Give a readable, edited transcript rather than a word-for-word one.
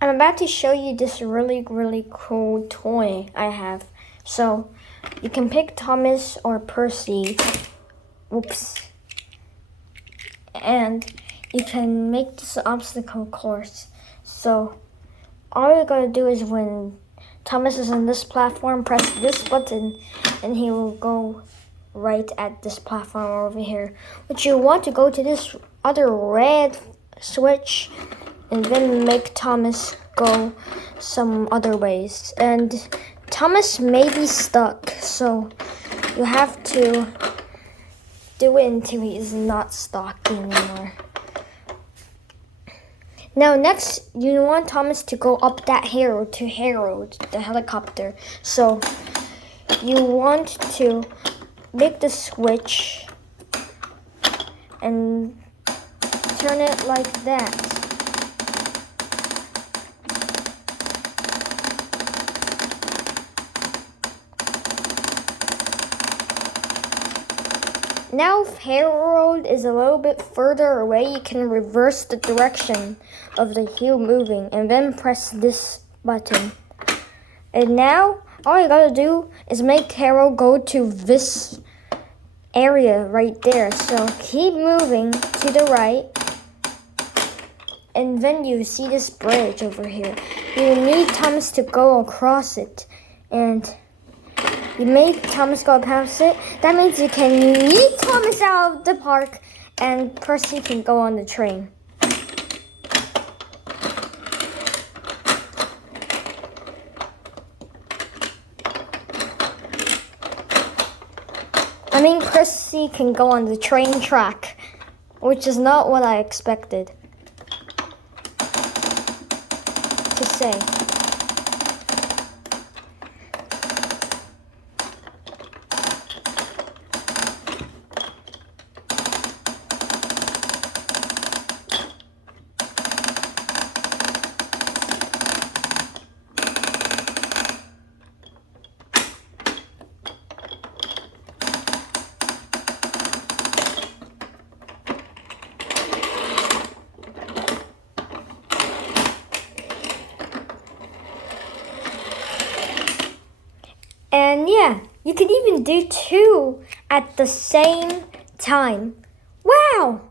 I'm about to show you this really cool toy I have. So you can pick Thomas or Percy. Oops. And you can make this obstacle course. So all you gotta do is when Thomas is on this platform, press this button and he will go right at this platform over here. But you want to go to this other red switch and then make Thomas go some other ways. And Thomas may be stuck, so you have to do it until he's not stuck anymore. Now next, you want Thomas to go up that Harold to Harold, the helicopter. So you want to make the switch and turn it like that. Now if Harold is a little bit further away, you can reverse the direction of the heel moving and then press this button. And now all you gotta do is make Harold go to this area right there. So keep moving to the right. And then you see this bridge over here. You need Thomas to go across it. And you make Thomas go past it. That means you can yeet Thomas out of the park and Percy can go on the train. Percy can go on the train track, which is not what I expected to say. And yeah, you can even do two at the same time. Wow!